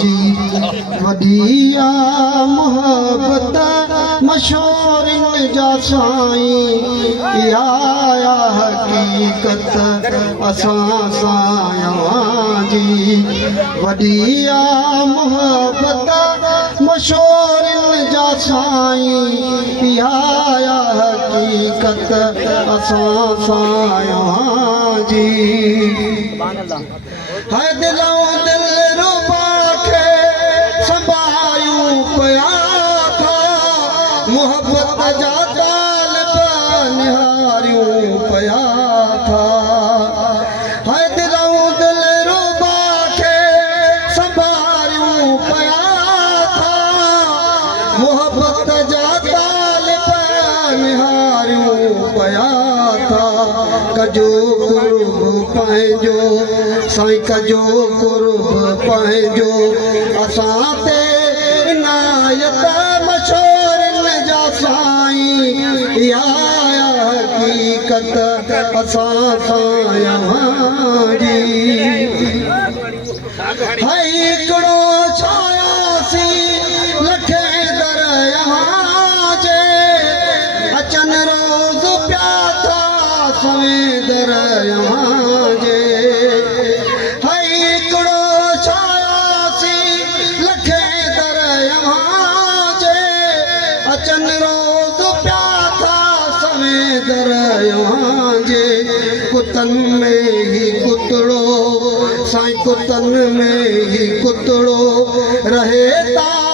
जी वॾी मोहब्बत मशहूर जा साईं इहा हक़ीक़त असां सां जी वॾी मोहब्बत मशहूर जा साईं इहा हक़ीक़त असां सां जी है दिलों दिल रुबा के संभायूं पिया था मोहब्बत जा तालिब निहारियूं पिया था है दिलों दिल रुबा के संभायूं पिया था मोहब्बत जा तालिब निहारियूं पिया था कजो कुर्ब पंहिंजो साईं कजो कुर्ब पंहिंजो असां ते इनायत मशहूर जा साईं इहा हक़ीक़त असां सां जी है हिकिड़ो छायासीं लखे दरिया जे अचनि रोज़ पिया था सवे दरिया जे अचन रोज़ पिया था सवे दरिया जे कुतन में ही कुतड़ो साईं कुतन में ही कुतड़ो रहे था